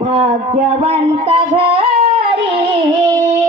भाग्यवंत घरी।